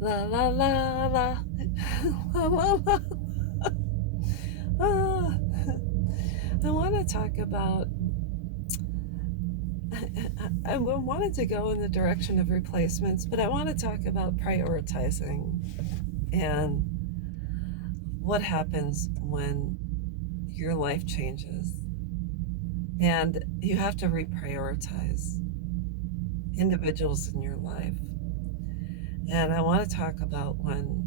La la la la. La la la. Ah, I want to talk about. I wanted to go in the direction of replacements, but I want to talk about prioritizing and what happens when your life changes and you have to reprioritize individuals in your life. And I want to talk about when,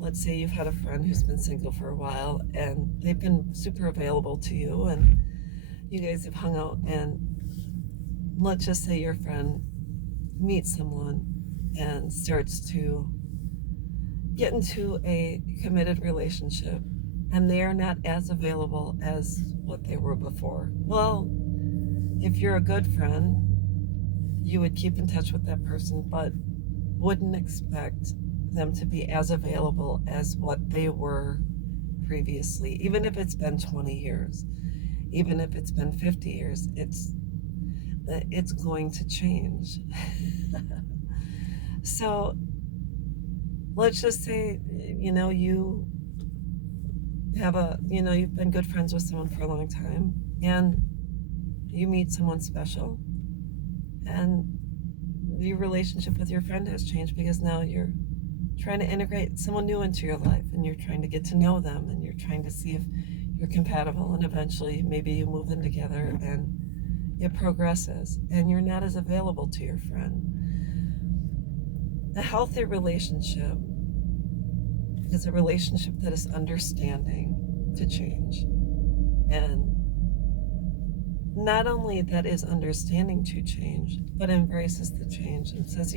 let's say you've had a friend who's been single for a while and they've been super available to you and you guys have hung out, and let's just say your friend meets someone and starts to get into a committed relationship and they are not as available as what they were before. Well, if you're a good friend, you would keep in touch with that person, but wouldn't expect them to be as available as what they were previously, even if it's been 20 years, even if it's been 50 years, it's going to change. So let's just say, you you've been good friends with someone for a long time and you meet someone special and your relationship with your friend has changed because now you're trying to integrate someone new into your life and you're trying to get to know them and you're trying to see if you're compatible, and eventually maybe you move in together and it progresses and you're not as available to your friend. A healthy relationship is a relationship that is understanding to change, and not only that is understanding to change, but embraces the change and says,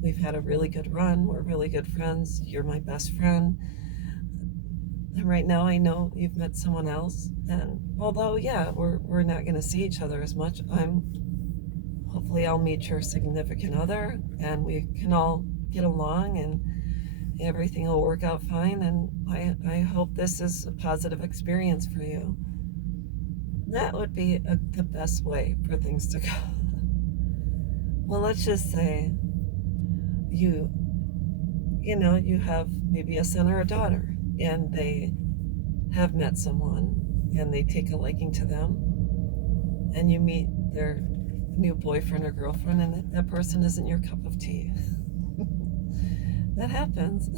we've had a really good run, we're really good friends, you're my best friend, and right now I know you've met someone else, and although yeah, we're not going to see each other as much, hopefully I'll meet your significant other and we can all get along and everything will work out fine, and I hope this is a positive experience for you. That would be the best way for things to go. Well, let's just say you you have maybe a son or a daughter and they have met someone and they take a liking to them, and you meet their new boyfriend or girlfriend and that person isn't your cup of tea. That happens.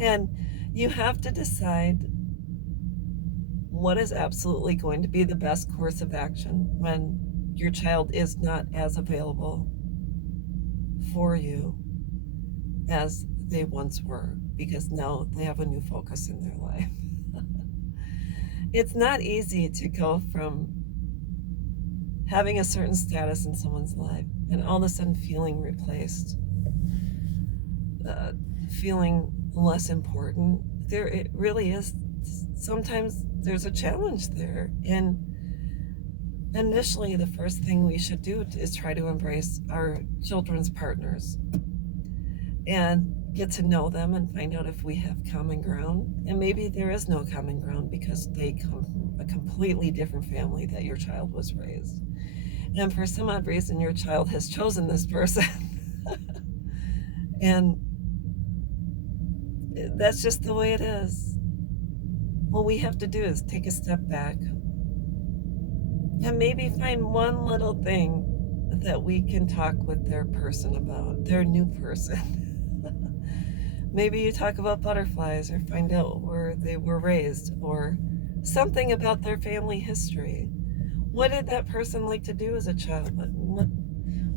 And you have to decide what is absolutely going to be the best course of action when your child is not as available for you as they once were, because now they have a new focus in their life. It's not easy to go from having a certain status in someone's life and all of a sudden feeling replaced, feeling less important. It really is. Sometimes there's a challenge there. And initially, the first thing we should do is try to embrace our children's partners and get to know them and find out if we have common ground. And maybe there is no common ground because they come from a completely different family that your child was raised. And for some odd reason, your child has chosen this person. And that's just the way it is. What we have to do is take a step back and maybe find one little thing that we can talk with their person about, their new person. Maybe you talk about butterflies or find out where they were raised or something about their family history. What did that person like to do as a child?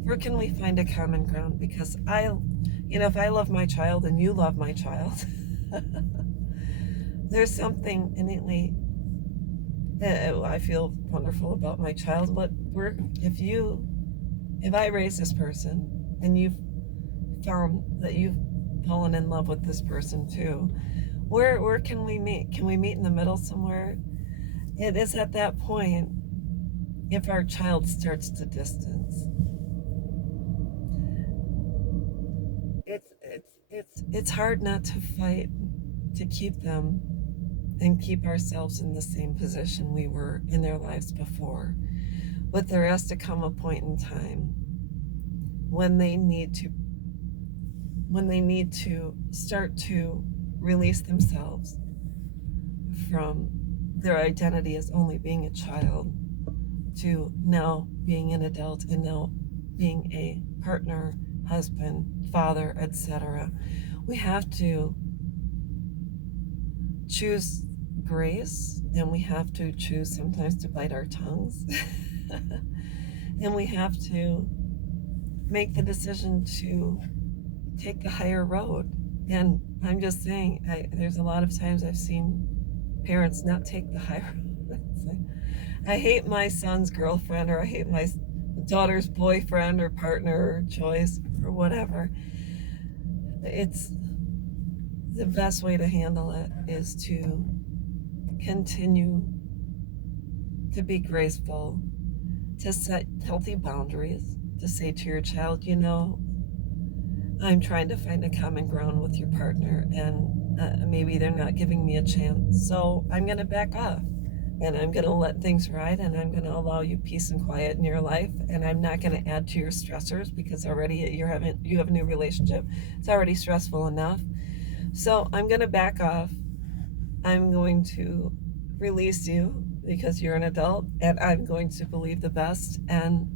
Where can we find a common ground? Because if I love my child and you love my child, there's something innately I feel wonderful about my child. But if I raise this person and you've found that you've fallen in love with this person too, where can we meet? Can we meet in the middle somewhere? It is at that point, if our child starts to distance, it's hard not to fight to keep them and keep ourselves in the same position we were in their lives before. But there has to come a point in time when when they need to start to release themselves from their identity as only being a child to now being an adult and now being a partner, husband, father, etc. We have to choose grace, and we have to choose sometimes to bite our tongues. And we have to make the decision to take the higher road. And I'm just saying, there's a lot of times I've seen parents not take the higher road. I hate my son's girlfriend, or I hate my daughter's boyfriend or partner or choice or whatever. It's the best way to handle it is to continue to be graceful, to set healthy boundaries, to say to your child, you know, I'm trying to find a common ground with your partner, and maybe they're not giving me a chance. So I'm going to back off, and I'm going to let things ride, and I'm going to allow you peace and quiet in your life, and I'm not going to add to your stressors, because already you have a new relationship. It's already stressful enough. So I'm going to back off. I'm going to release you because you're an adult, and I'm going to believe the best, and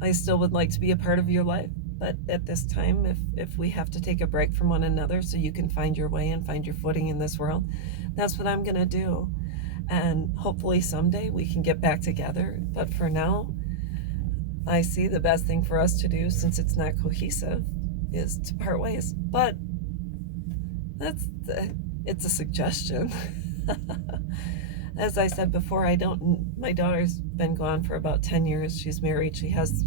I still would like to be a part of your life. But at this time, if we have to take a break from one another so you can find your way and find your footing in this world, that's what I'm going to do. And hopefully someday we can get back together. But for now, I see the best thing for us to do, since it's not cohesive, is to part ways. But it's a suggestion. As I said before, my daughter's been gone for about 10 years. She's married. She has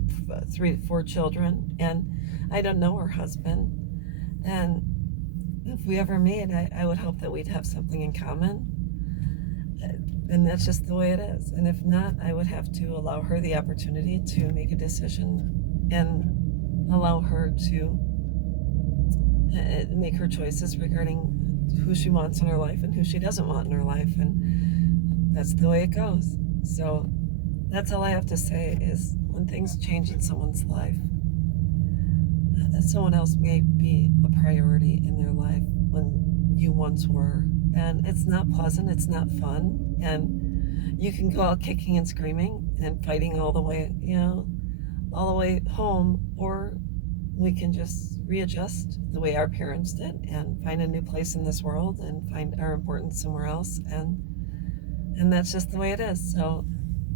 4 children, and I don't know her husband. And if we ever meet, I would hope that we'd have something in common. And that's just the way it is. And if not, I would have to allow her the opportunity to make a decision and allow her to make her choices regarding who she wants in her life and who she doesn't want in her life. And that's the way it goes. So that's all I have to say, is when things change in someone's life, someone else may be a priority in their life when you once were. And it's not pleasant, it's not fun, and you can go out kicking and screaming and fighting all the way, all the way home, or we can just readjust the way our parents did and find a new place in this world and find our importance somewhere else, and that's just the way it is. So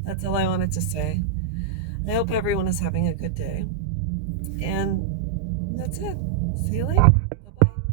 that's all I wanted to say. I hope everyone is having a good day, and that's it. See you later.